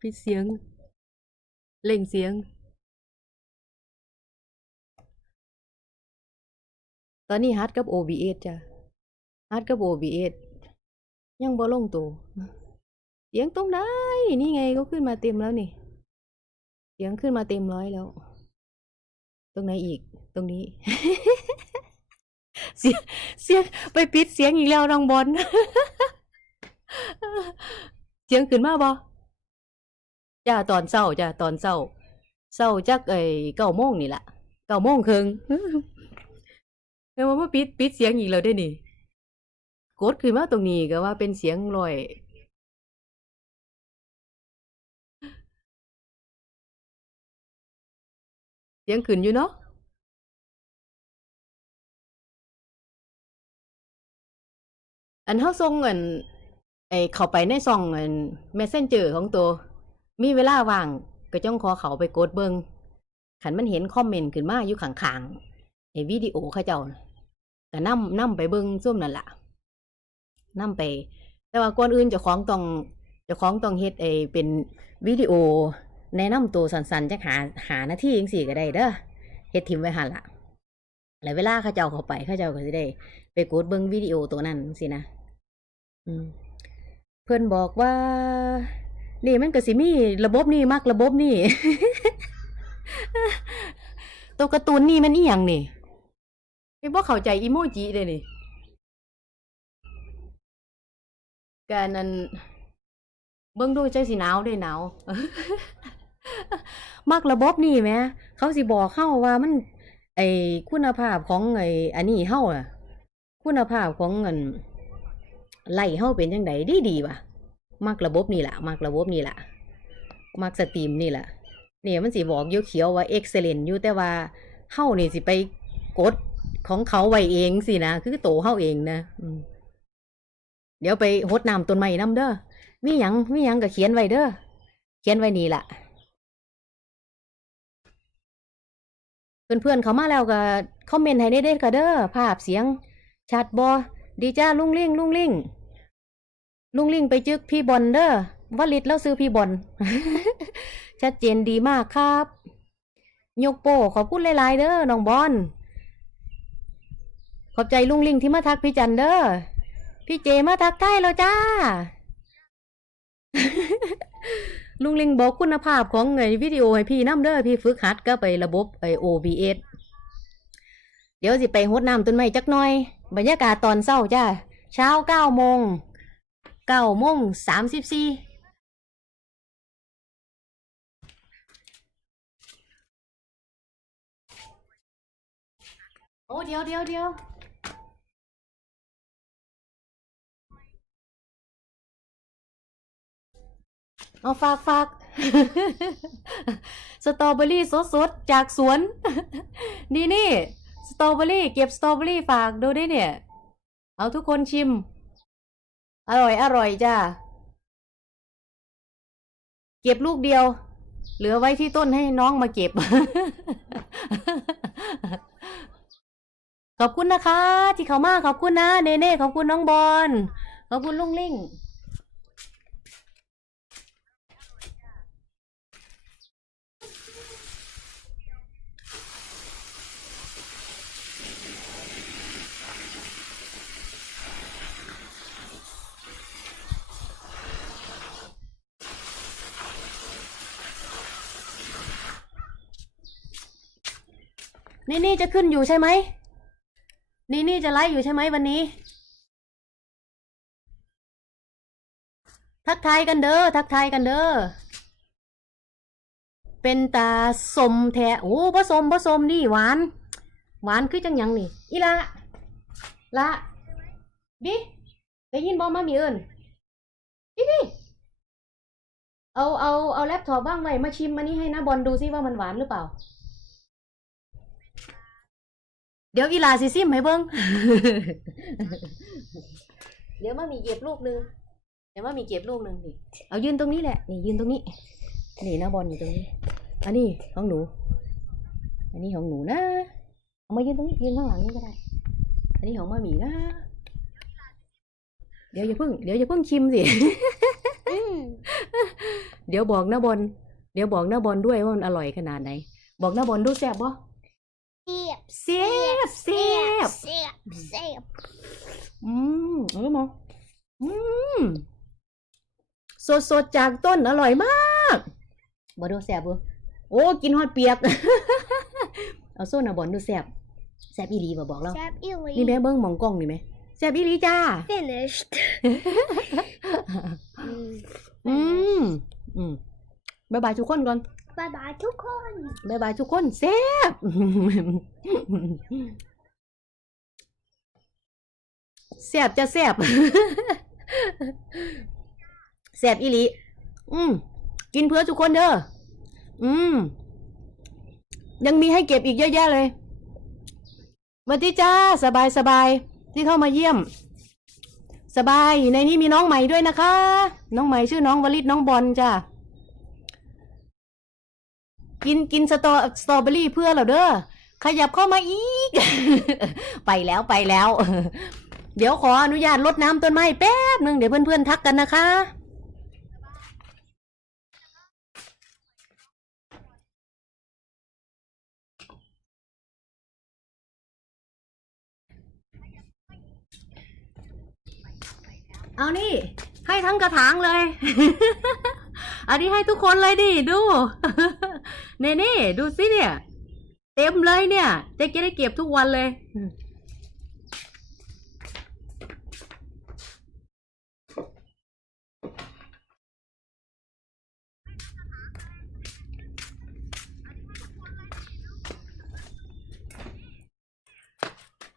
ปิดเสียง เล่งเสียง ตอนนี้ฮัดกับ OBS จ้ะฮัดกับ OBS ยังบ่ลงตัวเสียงตรงได้ นี่ไงก็ขึ้นมาเต็มแล้วนี่ เสียงขึ้นมาเต็มร้อยแล้ว ตรงไหนอีก ตรงนี้ เสียง เสียง ไปปิดเสียงอีกแล้วน้องบอล เสียงขึ้นมาบ่จ้าตอนเช้าจ้าตอนเช้าเช้าจักไอ้เก้าโมงนี่ละเก้าโมงครึ่งแล้วมันมาปิดปิดเสียงอีกแล้วได้นี่กดขึ้นมาตรงนี้ก็ว่าเป็นเสียงลอยเสียงขึ้นอยู่เนาะอันเฮาส่งอัน ไอเข้าไปในซองอัน Messenger ของตัว มีเวลาว่างก็จ้องขอเขาไปกดเบิงขันมันเห็นคอมเมนต์ขึ้นมาอยู่ข้างๆไอวิดีโอเขาเจ้าน่ะก็นำนำไปเบิงซุ่มนั่นล่ะนำไป แต่ว่าก่อนอื่นเจ้าของต้องเจ้าของต้องเฮ็ดไอเป็นวิดีโอ แนะนำตัวสั้นๆจักหาหาหน้าที่จังซี่ก็ได้เด้อเฮ็ดทิมไว้หันล่ะแล้วเวลาเขาเจ้าเข้าไปเขาเจ้าก็สิได้ ไปกดเบิงวิดีโอตัวนั้นสินะ อืม เพื่อนบอกว่า นี่มันก็สิมีระบบนี่มักระบบนี่ตัวการ์ตูนนี่มันอีหยังนี่ไม่บ่เข้าใจอีโมจิเลยนี่การนั้นเบิ่งดูใจสิหนาวเด้หนาวมักระบบนี่แหมเขาสิบอกเข้าว่ามัน ไอคุณภาพของไออันนี้เฮาอะคุณภาพของเงิน ไล่เฮาเป็นจังไดดีดีว่ะมักระบบนี่แหละมักระบบนี่แหละมักสตรีมนี่แหละเนี่ยมันสิบอกยูเขียวว่า excellent อยู่แต่ว่าเฮานี่สิไปกดของเขาไว้เองสินะคือโตเฮาเองนะอืมเดี๋ยวไปหดน้ำต้นไม้น้ำเด้อมีหยังมีหยังก็เขียนไว้เด้อเขียนไว้นี่แหล่ะเพื่อนๆเขามาแล้วก็คอมเมนต์ให้ได้เด้อค่ะเด้อภาพเสียงชัดบอดีจ้าลุงลิงลุงลิง ลุงลิงไปจึกพี่บอลเด้อวลิตแล้วซื้อพี่บอลชัดเจนดีมากครับยกโปขอบคุณหลายๆเด้อน้องบอลขอบใจลุงลิงที่มาทักพี่จันเด้อพี่เจมาทักใกล้แล้วจ้า ลุงลิงบอกคุณภาพของไงวิดีโอให้พี่น้ำเด้อพี่ฝึกหัดก็ไประบบไอ OBS เอชเดี๋ยวสิไปหดน้ำต้นไม้จักหน่อย บรรยากาศตอนเช้าจ้า เช้าเก้าโมง เก้าโมงสามสิบสี่โอ้เดี๋ยวเดี๋ยวเดี๋ยวเอาฝากฝากสตรอเบอรี่สดๆ จากสวน นี่นี่ สตรอเบอรี่ เก็บสตรอเบอรี่ฝากดูได้เนี่ย เอาทุกคนชิม อร่อย อร่อยจ้าเก็บลูกเดียว เหลือไว้ที่ต้นให้น้องมาเก็บ ขอบคุณนะคะ ที่เขามาขอบคุณนะ เนเน่ขอบคุณน้องบอลขอบคุณลุงลิง นี่นี่จะขึ้นอยู่ใช่ไหม นี่นี่จะไลฟ์อยู่ใช่ไหมวันนี้ ทักทายกันเด้อ ทักทายกันเด้อ เป็นตาสมแท้โอ้ผสมผสมนี่หวาน หวานคือจังยังนี่ อีละ ละบิได้ยินบอมามีเอิญบิบิเอาเอาเอาแล็ปท็อปบ้างไว้มาชิมอันนี้ให้นะบอลดูซิว่ามันหวานหรือเปล่า เดี๋ยวอีลาสิซิมให้เบิ้งเดี๋ยวมามีเก็บลูกหนึงเดี๋ยวมามีเก็บลูกหนึงนี่เอายืนตรงนี้แหละ นี่ยืนตรงนี้ นี่นะบอลอยู่ตรงนี้ อันนี้ของหนู อันนี้ของหนูนะ เอามายืนตรงนี้ยืนข้างหลังนี่ก็ได้ อันนี้ของมามีนะ เดี๋ยวอย่าเพิ่ง เดี๋ยวอย่าเพิ่งชิมสิอืมเดี๋ยวบอกนะบอล เดี๋ยวบอกนะบอลด้วยว่ามันอร่อยขนาดไหน บอกนะบอลดูแซ่บบ่ เสียบแซ่บแซ่บเสียบเสียบอืมเอาแล้วมาอืมสดสดๆจากต้นอร่อยมากบ่ดูแซ่บบ่โอ้กินฮอดเปียก เอาโซนะบอลดูแซ่บแซ่บอีหลีบ่บอกเราแซ่บอีหลีนี่แม่เบิ้งหมองกล้องนี่ไหมแซ่บอีหลีจ้า finished อืม อืมอืมบายบายทุกคนก่อน บายบายทุกคนบายบายทุกคนแซ่บแซ่บจะแซ่บแซ่บอีหลีอืมกินเพื่อทุกคนเด้ออืม ยังมีให้เก็บอีกเยอะแยะเลยวัสดีจ้าสบายสบายที่เข้ามาเยี่ยม สบายในนี้มีน้องใหม่ด้วยนะคะ น้องใหม่ชื่อน้องวลิตน้องบอลจ้า กินกินสตรอสตรอเบอรี่เพื่อเราเด้อขยับเข้ามาอีก ไปแล้วไปแล้ว เดี๋ยวขออนุญาตรดน้ำต้นไม้แป๊บหนึ่งเดี๋ยวเพื่อนๆทักกันนะคะเอานี่ ให้ทั้งกระถางเลย อันนี้ให้ทุกคนเลยดิดูเน่นี่ดูสิเนี่ย เต็มเลยเนี่ยเจ๊จะได้เก็บทุกวันเลย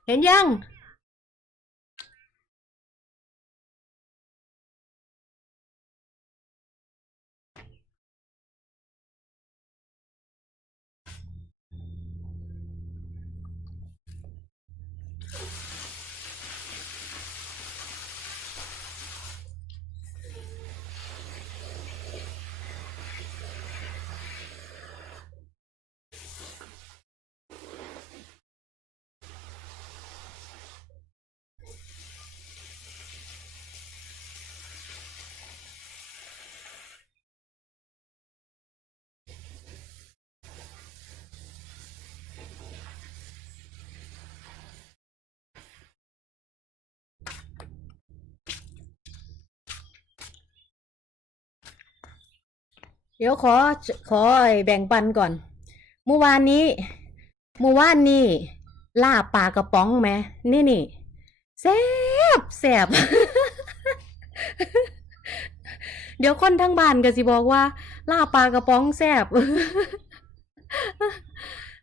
เห็นยัง เดี๋ยวขอขอแบ่งปันก่อน เมื่อวานนี้ เมื่อวานนี้ลาปลากระป๋องไหมนี่นี่แซบแซบเดี๋ยวคนทั้งบ้านก็สิบอกว่าลาปลากระป๋องแซบ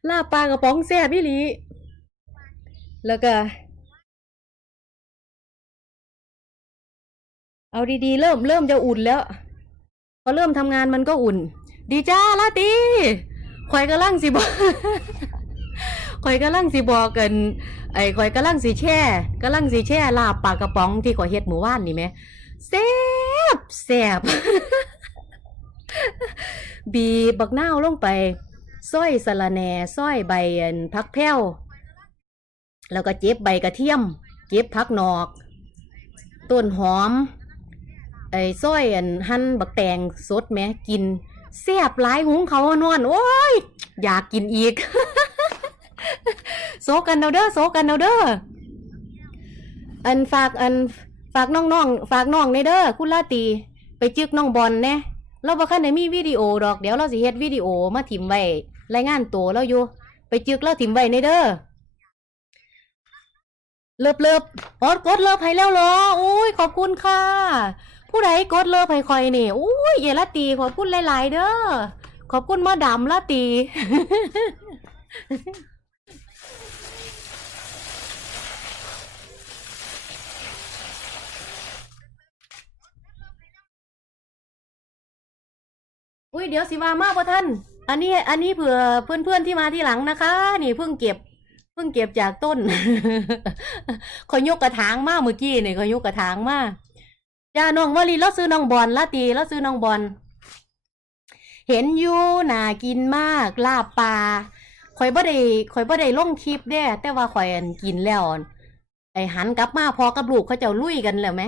ลาปลากระป๋องแซบพี่ลีแล้วก็ เอาดีๆ เริ่มเริ่มจะอุ่นแล้ว พอเริ่มทำงานมันก็อุ่น ดีจ้าลาตีข่อยกำลังสิบอกข่อยกำลังสิบอกกันไอ้ข่อยกำลังสิแช่กำลังสิแช่ลาบปลากระป๋องที่ข่อยเฮ็ดหมู่บ้านนี่ไหมแซ่บแซ่บบีบักนาวลงไปซอยสะระแหน่ซอยใบพักแพ้วแล้วก็เจ็บใบกระเทียม เจ็บพักนอก ต้นหอม ไอ้ส้อยอันหั่นบักแตงสดแหมกินแซ่บหลายหุงเขานอน โอ้ย อยากกินอีก โซกันเอาเด้อโซกันเอาเด้ออันฝากอันฝากน้องๆฝากน้องในเด้อคุณลาตีไปจึกน้องบอลแน่เราบ่คันได้มีวิดีโอดอกเดี๋ยวเราสิเฮ็ดวิดีโอมาถิ่มไว้รายงานตัวเราอยู่ ไปจึกเราถิ่มไว้ในเด้อเลิบเลิบๆอ๋อกดเลิบให้แล้วเหรอโอ้ยขอบคุณค่ะ ผู้ใดกดเลิฟให้คอยนี่อุ้ยเยละตีขอบคุณหลาย ๆ เด้อขอบคุณมาดำละตีอุ้ยเดี๋ยวสิว่ามาพ่ท่าน อันนี้อันนี้เผื่อเพื่อนๆที่มาที่หลังนะคะ นี่เพิ่งเก็บ เพิ่งเก็บจากต้นขอยกกระถางมากเมื่อกี้นี่ขอยกกระถางมาก จ้าน้องวลีเราซื้อน้องบอลละตีเราซื้อน้องบอลเห็นอยู่น่ากินมากลาบปลาข่อยบ่ได้ข่อยบ่ได้ลงคลิปเด้แต่ว่าข่อยกินแล้วไอหันกลับมาพอกับลูกเขาเจ้าลุยกันแล้วไหม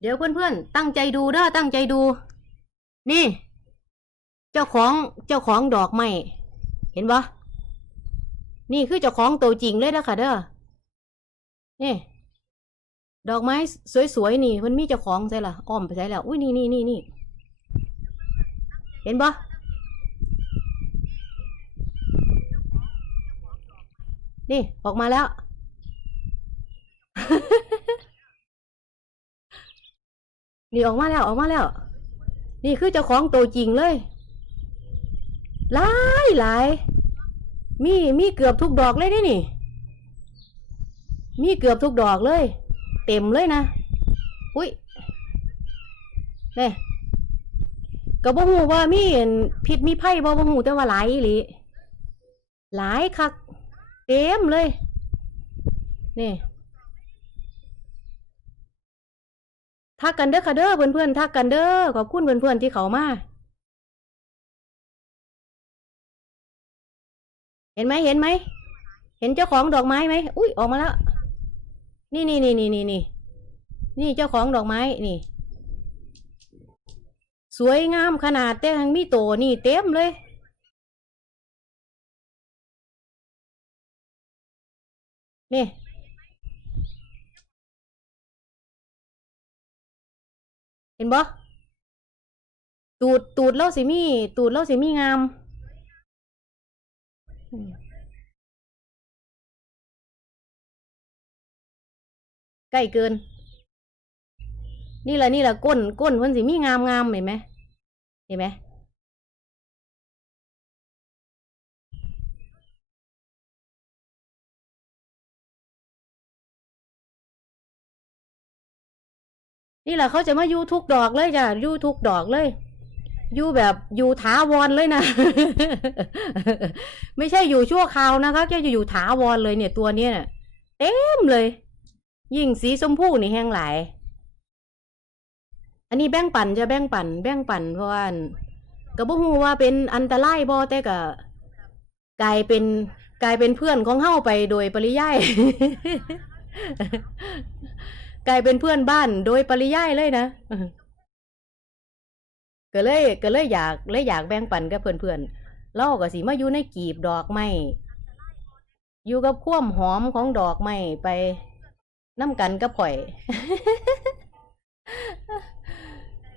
เดี๋ยวเพื่อนๆ ตั้งใจดูเด้อตั้งใจดู นี่ เจ้าของเจ้าของดอกไม้เห็นปะนี่คือเจ้าของตัวจริงเลยนะค่ะเด้อนี่ ดอกไม้สวยๆนี่ มันมีเจ้าของใช่ละอ้อมไปใช่แล้วอุ้ยนี่นี่นี่นี่เห็นปะนี่ ออกมาแล้ว นี่ออกมาแล้วออกมาแล้ว นี่คือเจ้าของตัวจริงเลยหลายหลายมีมีเกือบทุกดอกเลยเด้นี่ มีเกือบทุกดอกเลย เต็มเลยนะอุ้ยเนี่ยก็บ่ฮู้ว่ามีอันพิษมีไผ่บ่บ่ฮู้แต่ว่าหลายอีหลีหลายคัก เต็มเลยนี่ ทักกันเด้อค่ะเด้อเพื่อนๆทักกันเด้อขอบคุณเพื่อนๆที่เขามาเห็นไหมเห็นไหมเห็นเจ้าของดอกไม้ไหมอุ้ยออกมาแล้วนี่นี่นี่นี่นี่นี่นี่เจ้าของดอกไม้นี่ สวยงามขนาดแต่ทั้งมีโตนี่เต็มเลย นี่ เห็นบ่ตูดตูดเล่าสิมีตูดเล่าสิมีงามใกล้เกิน นี่แหละนี่แหละก้นก้นเพิ่นสิมีงามงามเห็นไหมเห็นไหม นี่แหละเขาจะมาอยู่ทุกดอกเลยจ้ะอยู่ทุกดอกเลยอยู่แบบอยู่ถาวรเลยนะ ไม่ใช่อยู่ชั่วคราวนะคะจะอยู่ถาวรเลยเนี่ยตัวเนี้ยนะเต็มเลย ยิ่งสีชมพูนี่แห้งหลาย อันนี้แบ่งปันจะแบ่งปัน แบ่งปันเพราะว่าอั่นก็บ่ฮู้ว่าเป็นอันตรายบ่แต่ก็กลายเป็นกลายเป็นเพื่อนของเฮาไปโดยปริยาย กลายเป็นเพื่อนบ้านโดยปริยายเลยนะก็เลยก็เลยอยากเลยอยากแบ่งปันกับเพื่อนๆเราก็สิมาอยู่ในกีบดอกไม้อยู่กับความหอมของดอกไม้ไปน้ำกันกับข่อย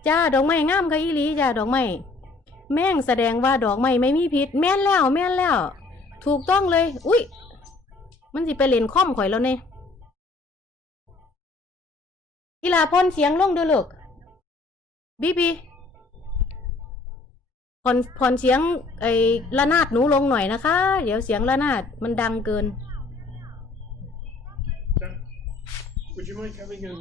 จ้าดอกไม้งามค่ะอีหลีจ้าดอกไม้แม่งแสดงว่าดอกไม้ไม่มีพิษ แม่นแล้ว แม่นแล้ว ถูกต้องเลย อุ้ยมันสิไปเล่นคอมข่อยแล้วเนี่ย อีหลาพ่นเสียงลงเด้อลูกบีบีผ่อนผ่อนเสียงไอ้ระนาดหนูลงหน่อยนะคะ เดี๋ยวเสียงระนาดมันดังเกิน Dan, would you mind coming and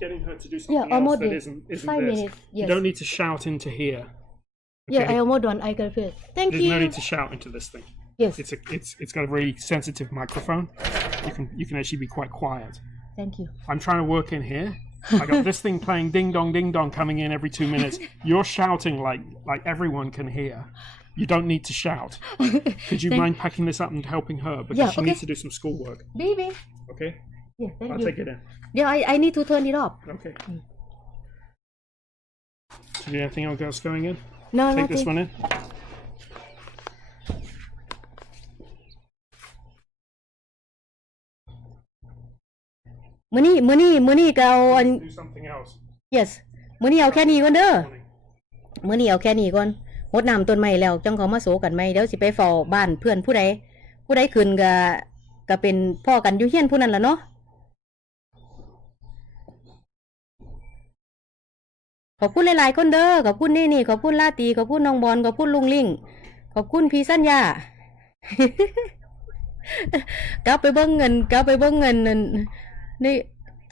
getting her to do something Yeah, else almost that did. isn't, isn't Five this? minutes, You yes. don't need to shout into here. Yeah, okay? I almost done. I can feel. Thank There's you. no need to shout into this thing. Yes. It's a it's it's got a very sensitive microphone. You can you can actually be quite quiet. thank you I'm trying to work in here. I got this thing playing ding dong ding dong coming in every two minutes. You're shouting like like everyone can hear. You don't need to shout. Could you mind packing this up and helping her because Yeah, she okay. needs to do some schoolwork? baby Okay, yeah thank I'll you take it in. yeah I I need to turn it up. Okay. Mm. Do you need anything else going in? no Take nothing this one in. มื้อนี้มื้อนี้มื้อนี้ก็เอาอัน Do something else. yes มื้อนี้เอาแค่นี้ก่อนเด้อ Morning. มื้อนี้เอาแค่นี้ก่อนรดน้ำต้นไม้แล้วจังเขามาโศกันไหมเดี๋ยวสิไปเฝ้าบ้านเพื่อนผู้ใดผู้ใดขึ้นก็ก็เป็นพ่อกันอยู่เฮียนผู้นั้นล่ะเนาะขอบคุณหลายๆคนเด้อขอบคุณนี่นี่ขอบคุณลาตีขอบคุณน้องบอลขอบคุณลุงลิงขอบคุณพี่สัญญา กลับไปเบิ้งเงินกลับไปเบิ้งเงินนั่น นี่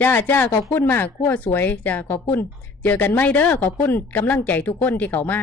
จ้าจ้าขอบคุณมากขั้วสวยจ้าขอบคุณ เจอกันไม่เด้อขอบคุณกำลังใจทุกคนที่เขามา